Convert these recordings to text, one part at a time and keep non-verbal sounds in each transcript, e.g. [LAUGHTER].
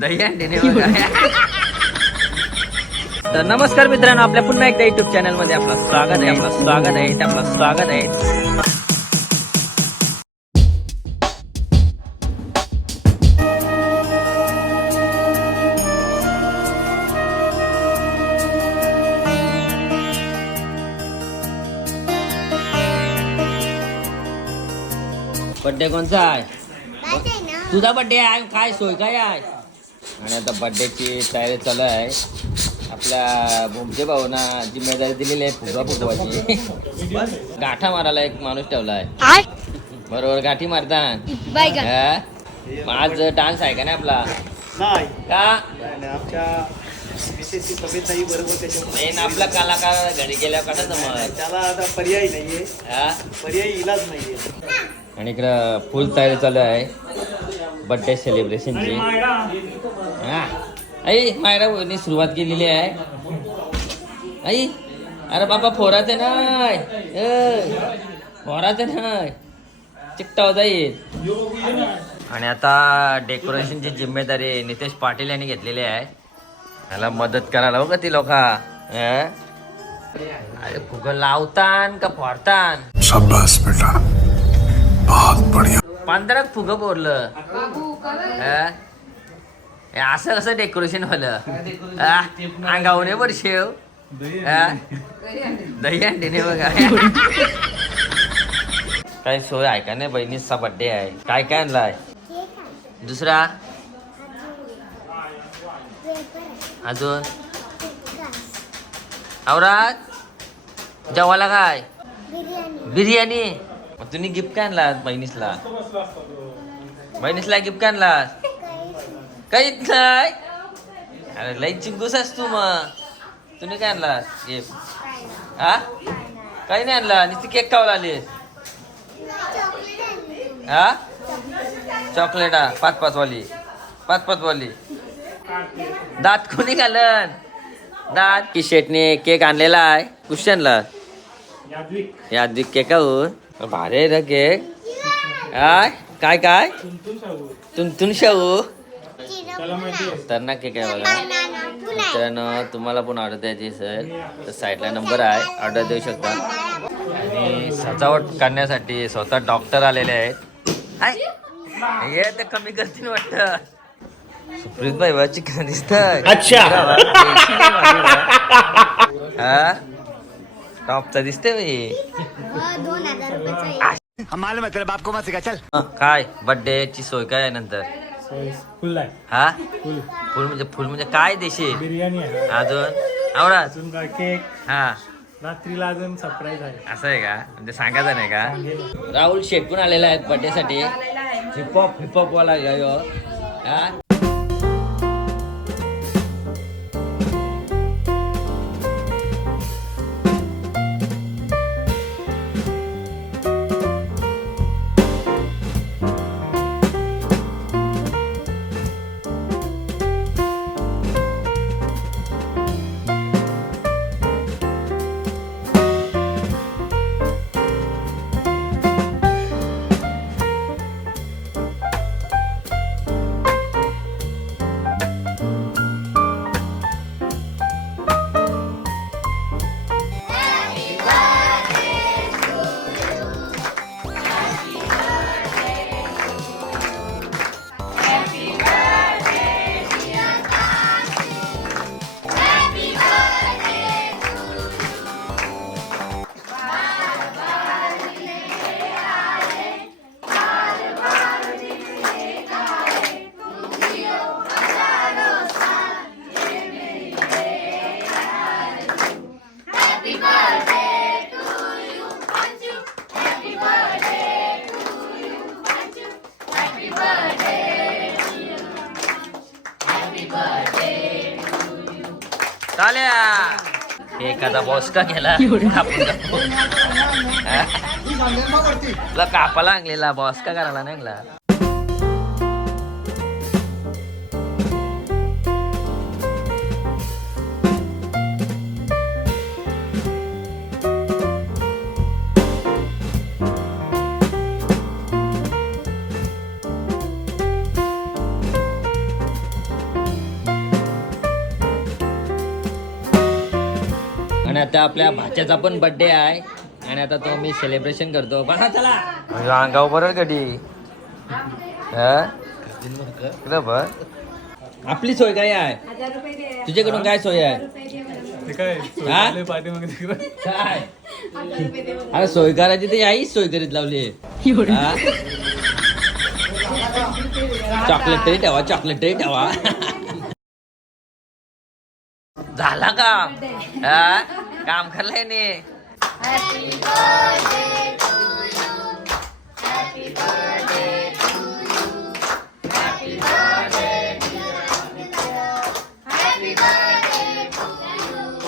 दही अंडी तर नमस्कार मित्रांनो आपल्या पुन्हा एकदा युट्यूब चॅनलमध्ये आपलं स्वागत आहे आपलं स्वागत आहे आपलं स्वागत आहे. बड्डे कोणचा आहे? तुझा बड्डे आहे. काय सोय काय आहे? आणि आता बड्डेची तयारी चालू आहे. आपल्या भोमचे भाऊना जिम्मेदारी दिलेली आहे फुगा फुगवाची गाठा मारायला एक माणूस ठेवला आहे. बरोबर गाठी मारतात हा? मग आज डान्स आहे का नाही आपला? नाही. का? मेन आपला कलाकार घरी गेल्यावर कसं जमत त्याला आता पर्याय नाहीये. हा? पर्यायी इलाज नाहीये. आणि इकडं फुल तयारी चालू आहे. बड्डे सेलिब्रेशनची हा. आई मायरा सुरुवात केलेली आहे. आई अरे बाबा फोराचे नाही फोराचे नाही चिकटाव येईल आणि आता डेकोरेशनची जिम्मेदारी नितेश पाटील यांनी घेतलेली आहे. त्याला मदत करायला हो का ती लोक. अरे फुगं लावतान का फोडतान? बेटा. बहुत बढ़िया। पंधरात फुगं बोरलं असं कसं डेकोरेशन झालं हा? अंगावने वर शेव. हा? दही अंडीने बघा. काय सोय आहे का नाही बहिणीचा बड्डे आहे? काय काय आणलाय? दुसरा? अजून? आवरात? जेवायला काय? बिर्याणी? मग तुम्ही गिफ्ट काय आणलात बहिणीसला? बहिणीसला गिफ्ट काय आणलात काहीच नाही. अरे लई चिंगूस आहेस तू मग. तुम्ही काय आणला गिफ्ट हा काही नाही आणला. नुसती केक खावला आली हा चॉकलेट हा पाच पाच वाली पाच पाच वाली दात कोणी घालन? दात. की शेटने केक आणलेला आहे. कुशी आणला? या केक काहून भारी रे केक. काय काय? काय शाहू. तर ना केक आहे बघा. मित्रांनो तुम्हाला पण ऑर्डर द्यायची असेल तर साईडला नंबर आहे. ऑर्डर देऊ शकता. आणि सजावट करण्यासाठी स्वतः डॉक्टर आलेले आहेत. हे तर कमी करतील वाटतं. सुप्रीत भाई बा चिकन दिसत हा? टॉपचा दिसते दोन हजार मालूम है तेरे बाप को मत सिखा चल। काय? बर्थडे ची सोय काय आहे नंतर फुल आहे. हा? फुल. फुल म्हणजे फुल म्हणजे काय देशी? बिर्याणी आहे. अजून? आवडा अजून काय? केक. हा. रात्रीला अजून सरप्राईज आहे. असं आहे का? म्हणजे सांगायचं नाही का? राहुल पण आलेला आहेत बर्थडे साठी. हिपहॉप हिपहॉप वाला. हा? एखादा बॉस का गेला कापून [LAUGHS] कापाला आणलेला बॉस का करायला नाही आता आपल्या भाच्याचा पण बर्थडे आहे. आणि आता तो मी सेलिब्रेशन करतो. बघा चला. अंगाव बरोबर कधी आपली सोय काय आहे? तुझ्याकडून काय सोय आहे? काय? अरे सोय करायची ते आईच सोय करीत लावली? चॉकलेट तरी ठेवा चॉकलेट तरी ठेवा. झाला काम करलंय ने.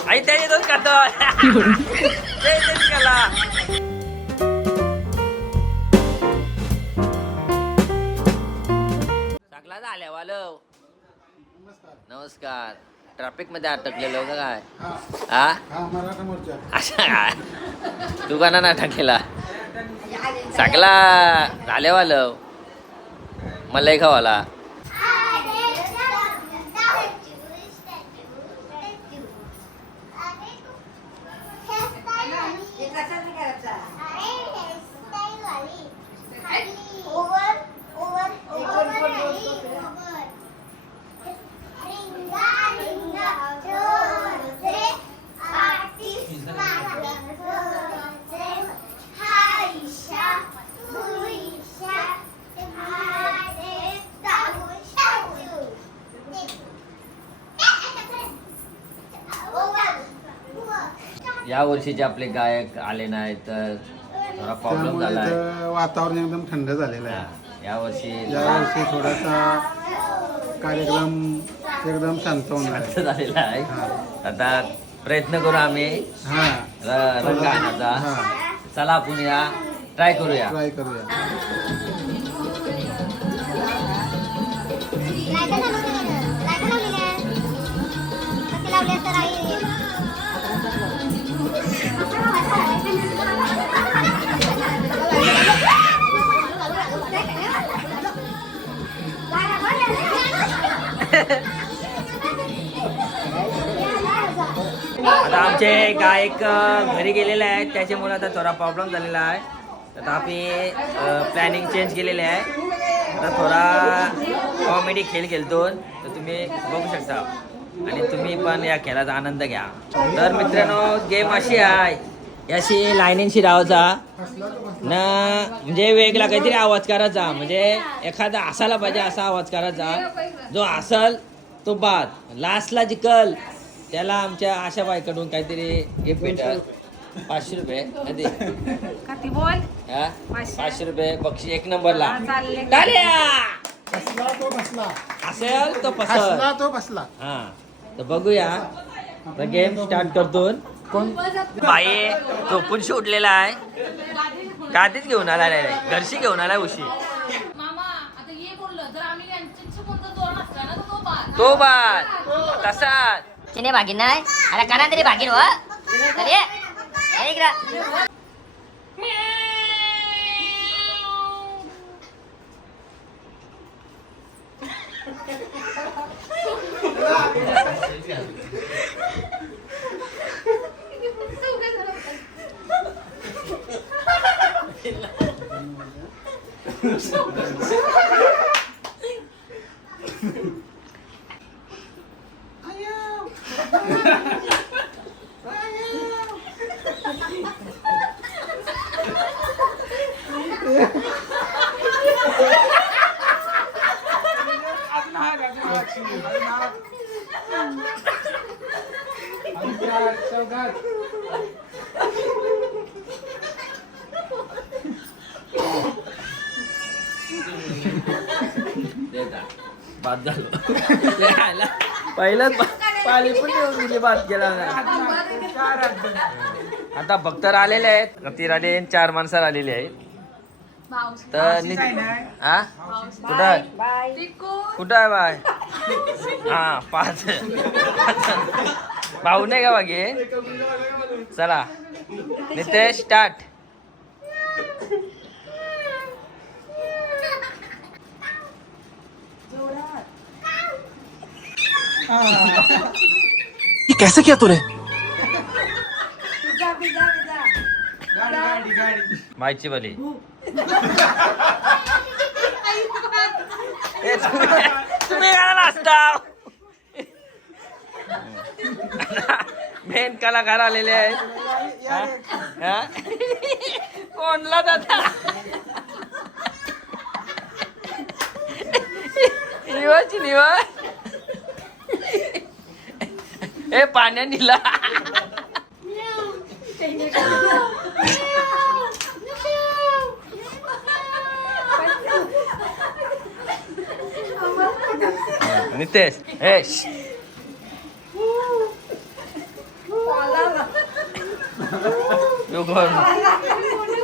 आई त्याने दोन करतो [LAUGHS] ते तेच केला सगळा झाल्या वालव नमस्कार. ट्रॅफिकमध्ये अटकलेलो का काय हा. अशा काय तू का ना अटकलेला सगळा झाल्या वालव मलाई खावाला. या वर्षीचे आपले गायक आले नाहीत तर थोडा प्रॉब्लेम झाला आहे. त्यामुळे इथं वातावरण एकदम थंड झालेलं आहे. या वर्षी यावर्षी थोडासा कार्यक्रम एकदम शांत होणार आहे. झालेला आहे. आता प्रयत्न करू आम्ही. हा. र- रंग आणायचा. हा. चला आपण या. ट्राय करूया. ट्राय करूया. आता आमचे गायक घरी गेलेले आहेत. त्याच्यामुळे आता थोडा प्रॉब्लेम झालेला आहे. तर आम्ही प्लॅनिंग चेंज केलेले आहे. आता थोडा कॉमेडी खेळ खेळतो. तर तुम्ही बघू शकता. आणि तुम्ही पण या खेळाचा आनंद घ्या. तर मित्रांनो गेम अशी आहे. याशी लाईनीशी राहायचा ना म्हणजे वेगळा काहीतरी आवाज करायचा म्हणजे एखादा असायला पाहिजे असा आवाज करायचा जो. असल तो बाद. लास्टला जिकल. त्याला आमच्या आशा बाईकडून काहीतरी गिफ्ट भेटल. पाचशे रुपये. कधी? किती बोल? हा? पाचशे. पाचशे रुपये. बक्षी एक नंबरला. चालले. टाळ्या! बसला तो बसला असेल तो पसर बसला तो बसला हा. तर बघूया. आता गेम स्टार्ट करतो कोण? बाई झोपून सुटलेला आहे. कातीच घेऊन आला नाही घरशी घेऊन आलाय उशी. मामा आता ये बोललं. जर आम्ही यांच्याशी कोणता दोन असला ना तर तो बाद तो बाद तसाच. तिने भागीन नाही अरे करा तरी भागीन हो अरे अरे इकडं. बाद झालं पहिलंच [LAUGHS] पाणी पण येऊन दिली बाद केला नाही. आता भक्त आलेले आहेत. रतीर आले चार माणसं आलेली आहेत. तर नि- हा कुठं आहे? कुठं आहे बाय? हा पाच. भाऊ नाही का बागे चला. नितेश स्टार्ट. ये कैसे किया तूने पिझ्झा पिझ्झा तुम्ही गाणं असता मेन कलाकार आलेले आहेत. कोणला जाता? निवची हे पाण्यात निला नितेश ए श. यो कोण?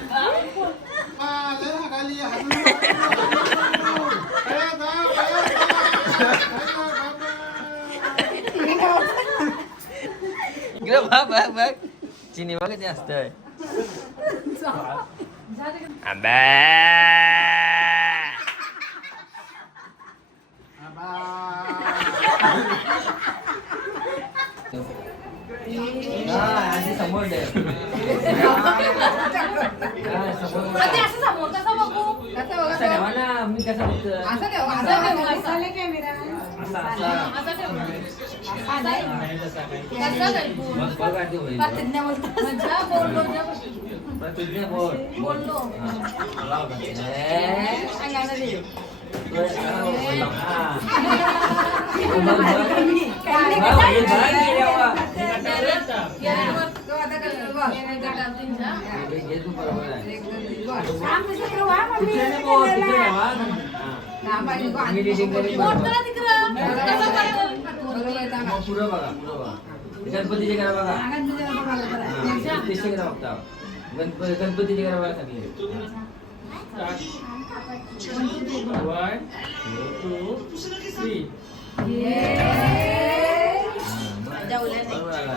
हा, लय हागाली, हागू नको. ए, जा, बाहेर जा. इकडे बघ बघ बघ चिनी बघ किती असतंय आंबा समोर दे ते असं समोर कसं बघू मी कसं बघतो असं ठेव असं ठेव असं ठेव कसं काय बोल प्रतिज्ञा बोलतो म्हणजे बोललो जे बोललो सांगायला दे गणपतीचे करा बघा. गणपतीचे करा बघता. गणपती गणपतीचे करा बघा सगळे. बरोबर आला.